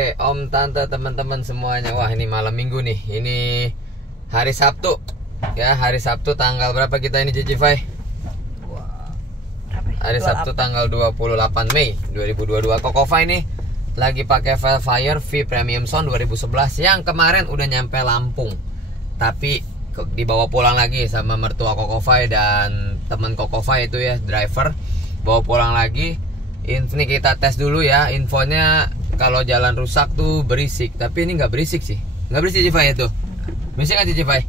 Om, tante, teman-teman semuanya. Wah, ini malam minggu nih. Ini hari Sabtu. Ya, hari Sabtu tanggal berapa kita ini, Cici Fai? Hari Sabtu tanggal 28 Mei 2022. Koko Fai nih lagi pakai Velfire V Premium Sound 2011 yang kemarin udah nyampe Lampung. Tapi dibawa pulang lagi sama mertua Koko Fai dan teman Koko Fai itu ya, driver. Bawa pulang lagi. Ini kita tes dulu ya. Infonya kalau jalan rusak tuh berisik, tapi ini nggak berisik sih. Nggak berisik Cici Fai itu? Berisik nggak Cici Fai?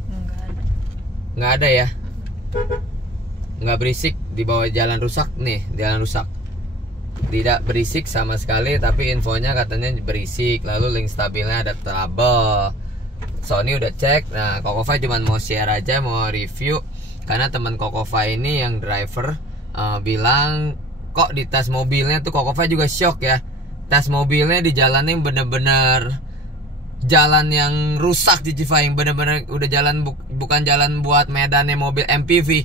Nggak ada ya. Nggak berisik di bawah jalan rusak nih, jalan rusak. Tidak berisik sama sekali, tapi infonya katanya berisik. Lalu link stabilnya ada trouble. Sony udah cek. Nah, Koko Fai cuma mau share aja, mau review karena teman Koko Fai ini yang driver bilang kok di tes mobilnya tuh Koko Fai juga shock ya. Tes mobilnya di jalannya bener-bener jalan yang rusak Cici Fai, yang bener-bener udah jalan bukan jalan buat medannya mobil MPV.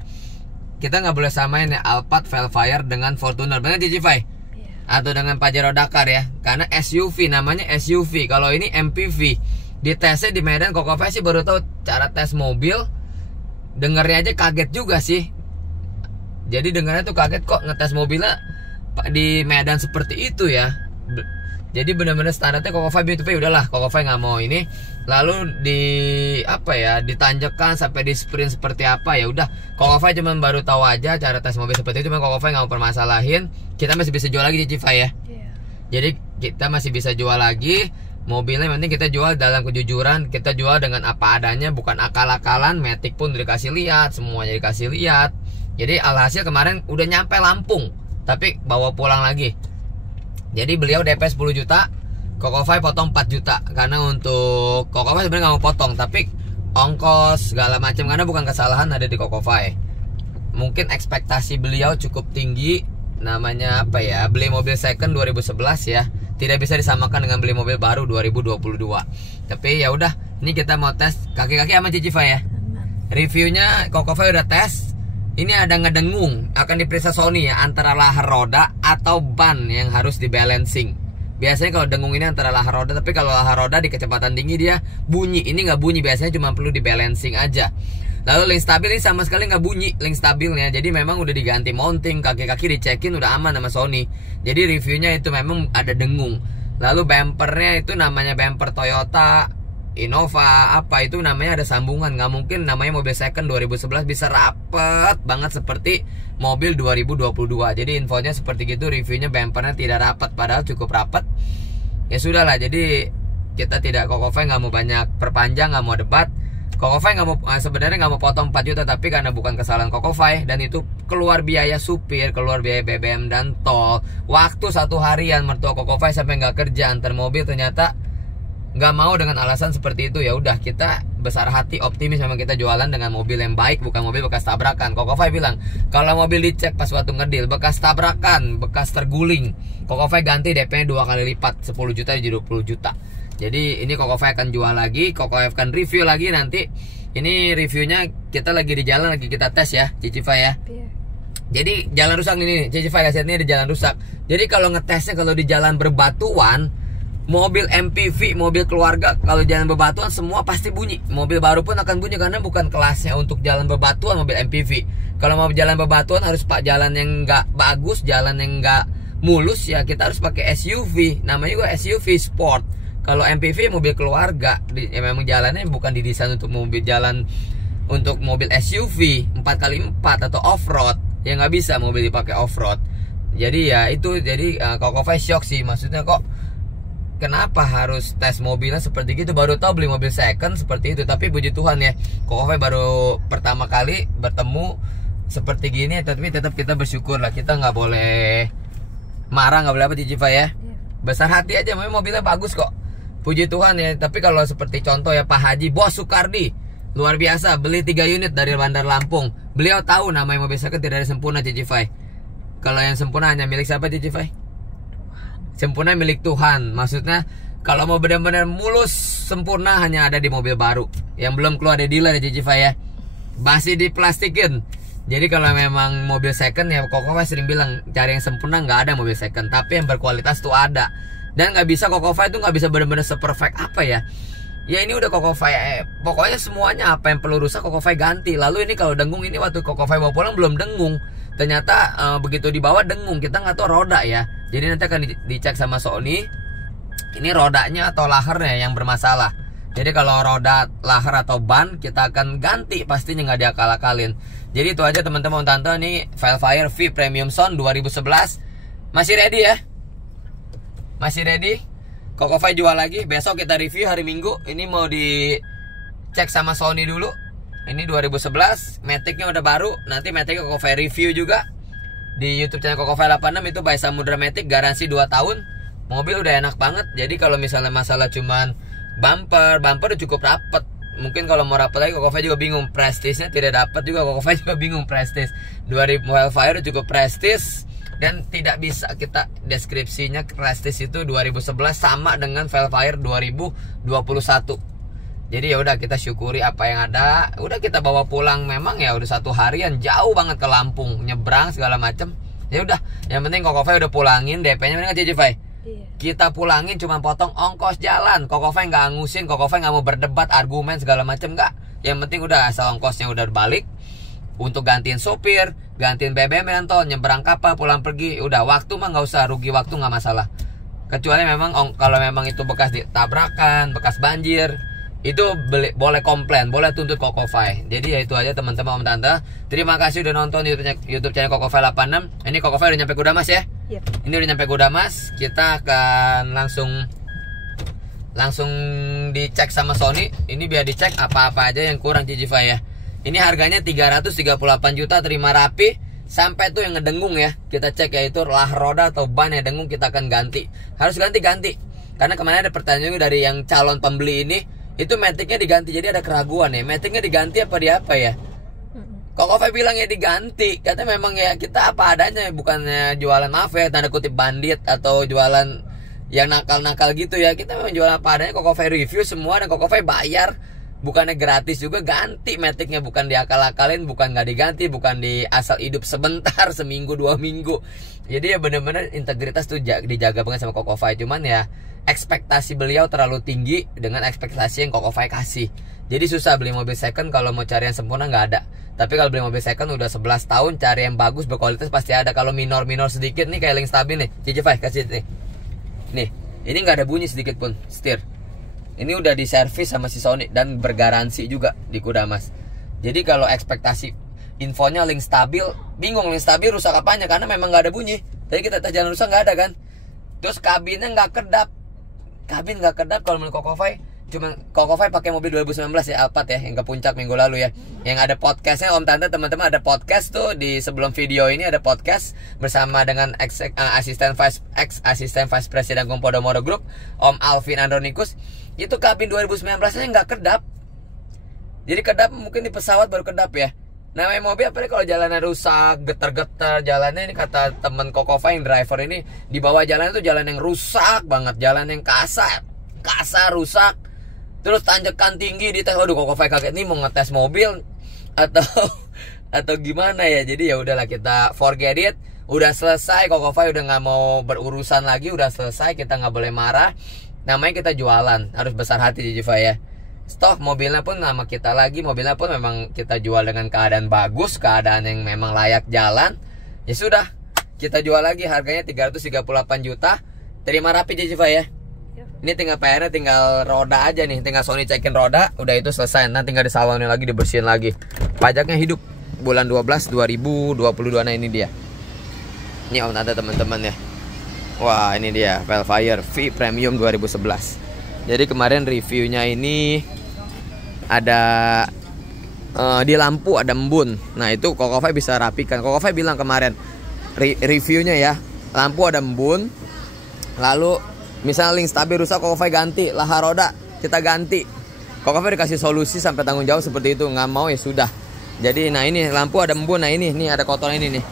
Kita nggak boleh samain ya Alphard Velfire dengan Fortuner, bener Cici Fai? Atau dengan Pajero Dakar ya, karena SUV, namanya SUV. Kalau ini MPV. Di tesnya di Medan Koko Fai sih baru tahu cara tes mobil. Dengernya aja kaget juga sih. Jadi dengarnya tuh kaget kok ngetes mobilnya di Medan seperti itu ya. Jadi benar-benar standarnya Koko Fai itu udahlah, Koko Fai nggak mau ini. Lalu di apa ya, ditanjakan sampai di sprint seperti apa ya udah. Koko Fai cuma baru tahu aja cara tes mobil seperti itu, cuma Koko Fai nggak mau permasalahin. Kita masih bisa jual lagi Cici Fai ya. Jadi kita masih bisa jual lagi mobilnya, yang penting kita jual dalam kejujuran. Kita jual dengan apa adanya, bukan akal-akalan. Matic pun udah dikasih lihat, semuanya dikasih lihat. Jadi alhasil kemarin udah nyampe Lampung, tapi bawa pulang lagi. Jadi beliau DP 10 juta, Koko Fai potong 4 juta. Karena untuk Koko Fai sebenarnya nggak mau potong, tapi ongkos segala macam, karena bukan kesalahan ada di Koko Fai. Mungkin ekspektasi beliau cukup tinggi. Namanya apa ya, beli mobil second 2011 ya, tidak bisa disamakan dengan beli mobil baru 2022. Tapi ya udah, ini kita mau tes kaki-kaki sama Cici Fai ya. Reviewnya Koko Fai udah tes. Ini ada ngedengung, akan diperiksa Sony ya, antara lahar roda atau ban yang harus dibalancing. Biasanya kalau dengung ini antara lahar roda, tapi kalau lahar roda di kecepatan tinggi dia bunyi. Ini nggak bunyi, biasanya cuma perlu dibalancing aja. Lalu link stabil ini sama sekali nggak bunyi link stabilnya. Jadi memang udah diganti mounting, kaki-kaki dicekin udah aman sama Sony. Jadi reviewnya itu memang ada dengung. Lalu bumpernya itu namanya bumper Toyota Innova, apa itu namanya ada sambungan. Nggak mungkin namanya mobil second 2011 bisa rapet banget seperti mobil 2022. Jadi infonya seperti gitu, reviewnya bumpernya tidak rapat, padahal cukup rapat. Ya sudah lah, jadi kita tidak, Koko Fai nggak mau banyak perpanjang, nggak mau debat. Koko Fai nggak mau, sebenarnya nggak mau potong 4 juta, tapi karena bukan kesalahan Koko Fai dan itu keluar biaya supir, keluar biaya BBM dan tol. Waktu 1 harian mertua Koko Fai sampai nggak kerja antar mobil, ternyata nggak mau dengan alasan seperti itu. Ya udah, kita besar hati, optimis, memang kita jualan dengan mobil yang baik, bukan mobil bekas tabrakan. Koko Fai bilang kalau mobil dicek pas waktu ngedil bekas tabrakan, bekas terguling, Koko Fai ganti DP-nya 2 kali lipat, 10 juta jadi 20 juta. Jadi ini Koko Fai akan jual lagi, Koko Fai akan review lagi nanti. Ini reviewnya kita lagi di jalan, lagi kita tes ya Cici Fai ya. Jadi jalan rusak ini Cici Fai, hasilnya di jalan rusak. Jadi kalau ngetesnya kalau di jalan berbatuan, mobil MPV, mobil keluarga, kalau jalan bebatuan semua pasti bunyi. Mobil baru pun akan bunyi karena bukan kelasnya untuk jalan bebatuan mobil MPV. Kalau mau jalan bebatuan harus pak jalan yang nggak bagus, jalan yang nggak mulus ya kita harus pakai SUV. Namanya juga SUV Sport. Kalau MPV mobil keluarga, ya memang jalannya bukan didesain untuk mobil jalan untuk mobil SUV 4x4 atau off-road. Ya nggak bisa mobil dipakai off-road. Jadi ya itu, jadi Koko Fai shock sih, maksudnya kok kenapa harus tes mobilnya seperti gitu. Baru tahu beli mobil second seperti itu. Tapi puji Tuhan ya, Koko Fai baru pertama kali bertemu seperti gini. Tapi tetap kita bersyukur lah, kita nggak boleh marah, nggak boleh apa Cici Fai ya. Besar hati aja, memang mobilnya bagus kok, puji Tuhan ya. Tapi kalau seperti contoh ya Pak Haji Bos Sukardi, luar biasa, beli 3 unit dari Bandar Lampung. Beliau tahu namanya mobil second tidak ada sempurna Cici Fai. Kalau yang sempurna hanya milik siapa Cici Fai? Sempurna milik Tuhan. Maksudnya kalau mau benar-benar mulus sempurna hanya ada di mobil baru yang belum keluar dari dealer ya Cici Fai ya. Masih diplastikin. Jadi kalau memang mobil second ya Koko Fai sering bilang cari yang sempurna, nggak ada mobil second. Tapi yang berkualitas tuh ada. Dan nggak bisa Kokova itu nggak bisa benar-benar seperfect apa ya. Ya ini udah Kokova, pokoknya semuanya apa yang perlu rusak Kokova ganti. Lalu ini kalau dengung, ini waktu Kokova bawa pulang belum dengung. Ternyata begitu dibawa dengung, kita nggak tahu roda ya. Jadi nanti akan dicek sama Sony. Ini rodanya atau lahernya yang bermasalah. Jadi kalau roda, laher atau ban kita akan ganti, pastinya nggak diakal-akalin. Jadi itu aja teman-teman tante, nih Velfire V Premium Sound 2011 masih ready ya? Masih ready? Kokova jual lagi, besok kita review hari Minggu. Ini mau dicek sama Sony dulu. Ini 2011, Matic-nya udah baru. Nanti Matic Kokova review juga di YouTube channel Kokova 86 itu by Samudra Matic, garansi 2 tahun. Mobil udah enak banget. Jadi kalau misalnya masalah cuman bumper udah cukup rapet. Mungkin kalau mau rapet lagi Kokova juga bingung. Prestige-nya tidak dapat juga, Kokova juga bingung Prestige. 2000 Velfire cukup Prestige. Dan tidak bisa kita deskripsinya, Prestige itu 2011 sama dengan Velfire 2021. Jadi ya udah kita syukuri apa yang ada. Udah kita bawa pulang, memang ya udah 1 harian jauh banget ke Lampung, nyebrang segala macem. Ya udah, yang penting Kokova udah pulangin, DP-nya mending aja Fai. Kita pulangin cuma potong ongkos jalan. Kokova nggak angusin, Kokova nggak mau berdebat, argumen segala macem, nggak. Yang penting udah asal ongkosnya udah balik. Untuk gantiin sopir, gantiin BBM rental, nyebrang kapal, pulang pergi, udah waktu mah nggak usah, rugi waktu nggak masalah. Kecuali memang kalau memang itu bekas ditabrakan, bekas banjir, itu boleh komplain, boleh tuntut Kokova. Jadi ya itu aja teman-teman om tante. Terima kasih udah nonton YouTube channel Kokova 86. Ini Kokova udah nyampe Kudamas ya? Yep. Ini udah nyampe Kudamas. Kita akan langsung dicek sama Sony. Ini biar dicek apa-apa aja yang kurang Cici ya. Ini harganya 338 juta, terima rapi. Sampai tuh yang ngedengung ya, kita cek yaitu lah roda atau ban yang dengung, kita akan ganti. Harus ganti-ganti. Karena kemarin ada pertanyaan dari yang calon pembeli ini, itu Matic-nya diganti. Jadi ada keraguan ya, Matic-nya diganti apa di apa ya? Kokova bilang ya diganti. Katanya memang ya kita apa adanya, bukannya jualan maaf ya, tanda kutip bandit atau jualan yang nakal-nakal gitu ya. Kita memang jualan apa adanya, Kokova review semua dan Kokova bayar. Bukannya gratis juga, ganti Matic-nya, bukan diakal-akalin, bukan nggak diganti, bukan di asal hidup sebentar, seminggu 2 minggu. Jadi ya bener-bener integritas tuh dijaga banget sama Kokova. Cuman ya ekspektasi beliau terlalu tinggi dengan ekspektasi yang Kokova kasih. Jadi susah beli mobil second, kalau mau cari yang sempurna nggak ada. Tapi kalau beli mobil second udah 11 tahun, cari yang bagus, berkualitas pasti ada. Kalau minor-minor sedikit nih kayak link stabil nih, Cici kasih nih. Nih, ini nggak ada bunyi sedikit pun, setir. Ini udah diservis sama si Sony dan bergaransi juga di Kudamas. Jadi kalau ekspektasi infonya link stabil, bingung link stabil rusak apanya, karena memang nggak ada bunyi. Tadi kita tes jalan rusak nggak ada kan. Terus kabinnya nggak kedap. Kabin nggak kedap kalau menurut Kokova. Cuma Kokova pakai mobil 2019 ya, Alphard ya, yang ke puncak minggu lalu ya. Yang ada podcastnya om tante teman-teman, ada podcast tuh di sebelum video ini ada podcast bersama dengan asisten vice president Podomoro Group, Om Alvin Andronikus. Itu kabin 2019-nya nggak kedap. Jadi kedap mungkin di pesawat baru kedap ya. Namanya mobil apalagi kalau jalannya rusak, getar-getar jalannya, ini kata temen Kokova yang driver ini, di bawah jalan itu jalan yang rusak banget, jalan yang kasar rusak. Terus tanjakan tinggi di tes. Waduh, Kokova kaget nih mau ngetes mobil atau gimana ya. Jadi ya udahlah, kita forget it. Udah selesai, Kokova udah nggak mau berurusan lagi, udah selesai, kita nggak boleh marah. Namanya kita jualan, harus besar hati Jiva ya. Stok mobilnya pun nama kita lagi, mobilnya pun memang kita jual dengan keadaan bagus, keadaan yang memang layak jalan. Ya sudah, kita jual lagi, harganya 338 juta. Terima rapi Jiva ya. Ini tinggal PR-nya, tinggal roda aja nih, tinggal Sony cekin roda, udah itu selesai. Nanti tinggal disalonin lagi, dibersihin lagi. Pajaknya hidup bulan 12 2022. Nah ini dia. Ini om tante teman-teman ya. Wah ini dia Velfire V Premium 2011. Jadi kemarin reviewnya ini ada di lampu ada embun. Nah itu Kokova bisa rapikan. Kokova bilang kemarin reviewnya ya, lampu ada embun. Lalu misalnya link stabil rusak, Kokova ganti. Lahar roda kita ganti. Kokova dikasih solusi sampai tanggung jawab seperti itu. Nggak mau ya sudah. Jadi nah ini lampu ada embun. Nah ini ada kotoran ini nih.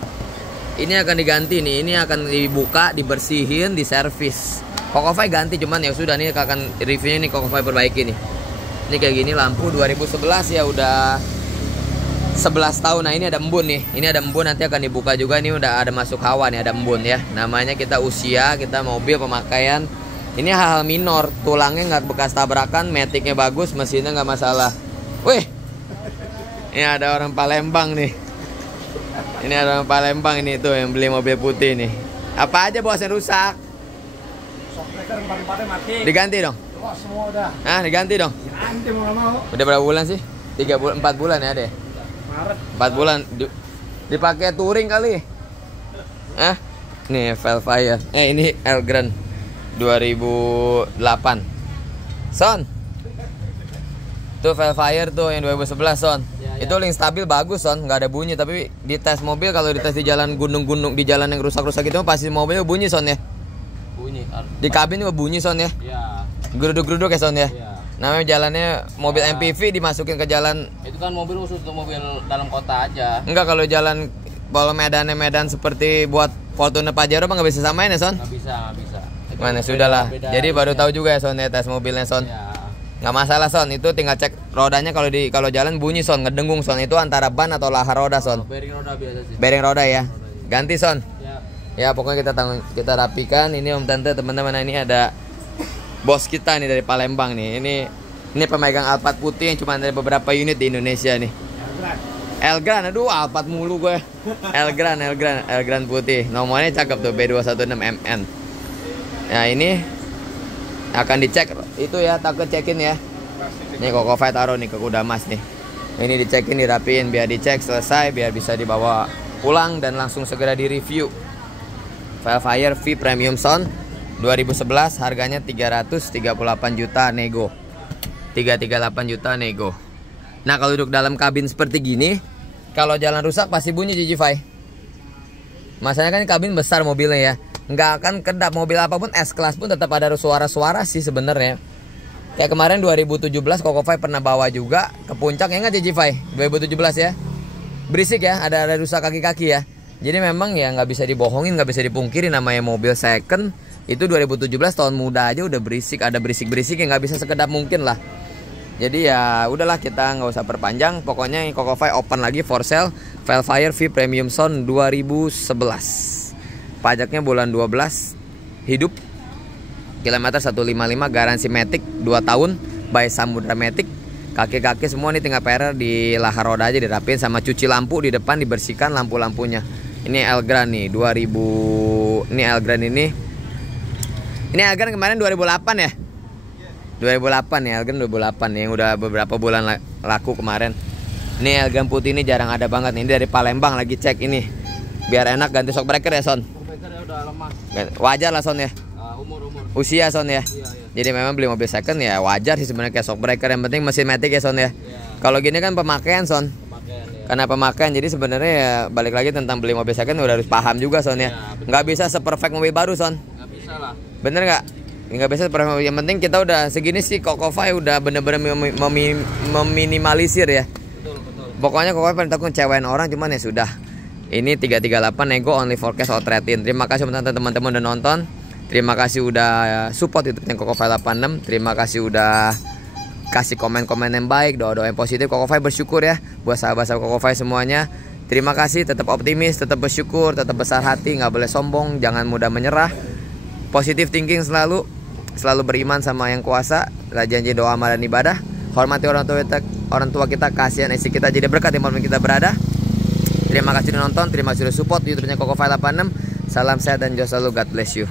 Ini akan diganti nih, ini akan dibuka, dibersihin, diservis. Kokova ganti, cuman ya sudah nih akan reviewnya nih Kokova perbaiki nih. Ini kayak gini lampu 2011 ya udah 11 tahun. Nah ini ada embun nih, ini ada embun, nanti akan dibuka juga nih, udah ada masuk hawa nih, ada embun ya. Namanya kita usia, kita mobil pemakaian Ini hal-hal minor, tulangnya nggak bekas tabrakan, metiknya bagus, mesinnya nggak masalah. Wih, ini ada orang Palembang nih. Ini ada orang Palembang ini tuh yang beli mobil putih nih. Apa aja bos yang rusak? Shockbreaker empat-empatnya mati. Diganti dong? Oh, semua udah. Ah, diganti dong? Diganti mau nggak mau. Udah berapa bulan sih? 3 bulan, 4 bulan ya deh. Maret. 4 bulan. Dipakai touring kali. Ah, nih Velfire. Ini Elgrand 2008. Son. Tuh Velfire tuh yang 2011 Son. Ya. Itu link stabil bagus Son, nggak ada bunyi. Tapi di tes mobil kalau di tes di jalan gunung-gunung, di jalan yang rusak-rusak itu pasti mobilnya bunyi Son ya. Bunyi. Di kabin juga bunyi Son ya. Iya. Geruduk-geruduk ya Son ya. Iya. Namanya jalannya mobil MPV dimasukin ke jalan. Itu kan mobil khusus untuk mobil dalam kota aja. Enggak, kalau jalan kalau medan seperti buat Fortuner Pajero mah nggak bisa samain ya Son. Nggak bisa. Itu Mana beda- sudahlah. beda Jadi baru ininya. tahu juga ya Son ya tes mobilnya Son. Iya. Nggak masalah Son, itu tinggal cek rodanya kalau jalan bunyi Son, ngedengung Son. Itu antara ban atau lahar roda Son. Bearing roda biasa sih. Bearing roda ya. Ganti Son. Ya. Ya pokoknya kita rapikan. Ini Om Tante teman-teman, ini ada bos kita nih dari Palembang nih. Ini pemegang Alphard putih yang cuma ada beberapa unit di Indonesia nih. Elgrand, aduh Alphard mulu gue. Elgrand putih. Nomornya cakep tuh B216MN. Nah ini akan dicek itu ya, takut cekin ya. Nih Kokofai taruh nih ke kuda mas nih. Ini dicekin, dirapiin biar dicek selesai, biar bisa dibawa pulang dan langsung segera direview. Velfire V Premium Sound 2011, harganya 338 juta nego. 338 juta nego. Nah kalau duduk dalam kabin seperti gini, kalau jalan rusak pasti bunyi Jijify. Masalahnya kan kabin besar mobilnya ya, nggak akan kedap. Mobil apapun S-Class pun tetap ada suara-suara sih sebenarnya. Kayak kemarin 2017 Kokofai pernah bawa juga ke puncak, ya nggak Jijify? 2017 ya, berisik ya, ada rusak kaki-kaki ya. Jadi memang ya nggak bisa dibohongin, nggak bisa dipungkiri, namanya mobil second itu 2017 tahun muda aja udah berisik, ada berisik-berisik yang nggak bisa sekedap mungkin lah. Jadi ya udahlah, kita nggak usah perpanjang. Pokoknya Kokofai open lagi for sale Velfire V Premium Sound 2011. Pajaknya bulan 12, hidup, kilometer 155, garansi Matic 2 tahun, by Samudra Matic. Kaki-kaki semua nih tinggal PR di lahar roda aja dirapiin, sama cuci lampu di depan, dibersihkan lampu-lampunya. Ini Elgrand nih 2000. Ini Elgrand ini Elgrand kemarin 2008 ya. 2008 nih, Elgrand 2008 nih, yang udah beberapa bulan laku kemarin. Ini Elgrand putih ini jarang ada banget nih. Ini dari Palembang lagi cek ini. Biar enak ganti shockbreaker ya Son. Shockbreakernya udah lemah. Wajar lah Son ya. Umur. Usia Son ya. Iya. Jadi memang beli mobil second ya wajar sih sebenarnya kayak shockbreaker. Yang penting mesin matic ya Son ya. Iya. Kalau gini kan pemakaian Son. Pemakaian ya. Karena pemakaian, jadi sebenarnya ya balik lagi tentang beli mobil second udah harus paham juga Son ya. Nggak bisa seperfect mobil baru Son. Nggak bisa lah. Bener nggak? Nggak bisa seperfect mobil. Yang penting kita udah segini sih, Kokofai udah bener-bener meminimalisir ya. Betul. Pokoknya Kokofai paling takut ngecewain orang, cuman ya sudah. Ini 338 nego only for cash out trade-in. Terima kasih teman-teman udah nonton. Terima kasih udah support YouTube-nya Kokofai 86. Terima kasih udah kasih komen-komen yang baik, doa-doa yang positif. Kokofai bersyukur ya buat sahabat-sahabat Kokofai semuanya. Terima kasih, tetap optimis, tetap bersyukur, tetap besar hati, nggak boleh sombong, jangan mudah menyerah. Positive thinking selalu beriman sama yang kuasa, rajin doa, amal dan ibadah. Hormati orang tua kita, kasihan istri kita, jadi berkat di mana kita berada. Terima kasih udah nonton, terima kasih udah support YouTube-nya Kokofai 86. Salam sehat dan jauh selalu, God bless you.